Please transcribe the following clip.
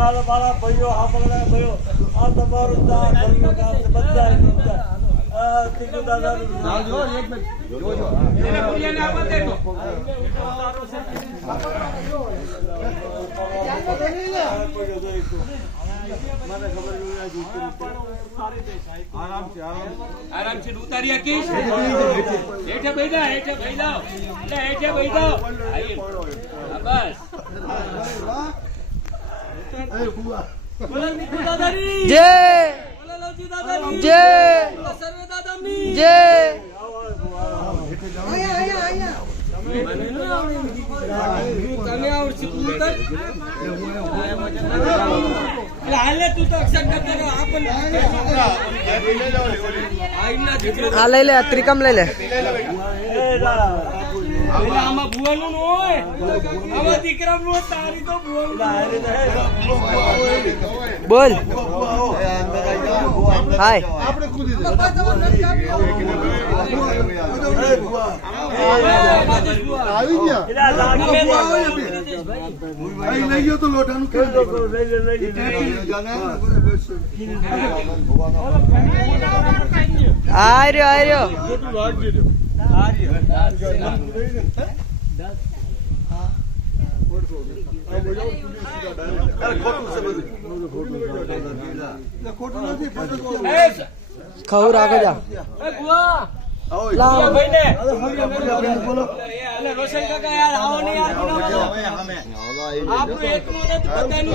હાલો મારા ભાઈઓ આ પગડા ભાઈઓ આ તમારું કામ ઘરનું કામ છે બધા તીકુ દાદાનું એને પુલિયાને આપવા દેજો. મને ખબર આરામથી ઉતારી આપીશ. હેઠે બેસી જાઓ, હેઠે બેસી જાઓ. એટલે હેઠે બેસી જાઓ. હા, બસ. બોલો તીકુ દાદાની જય બોલો લવજી દાદાની જય બોલો સર્વે દાદાની જય તને આવડશે તું ઉતર. એટલે હાલે તું તો અક્ષર કરતો રહો. આપણને આઈના દીકરો આ લઈ લે ત્રિકમ લઈ લે એટલે આમાં ભુવાનું ન હોય. આમાં દીકરાનું હોય, તારી તો ભુવાનું. બોલ હાય લઈ ગયો તો લોટાનું આર્યો ખવું રાખો જા લાવ રોશન કાકા યાર આવો ને યાર આપણું એકલું નથી બધાનું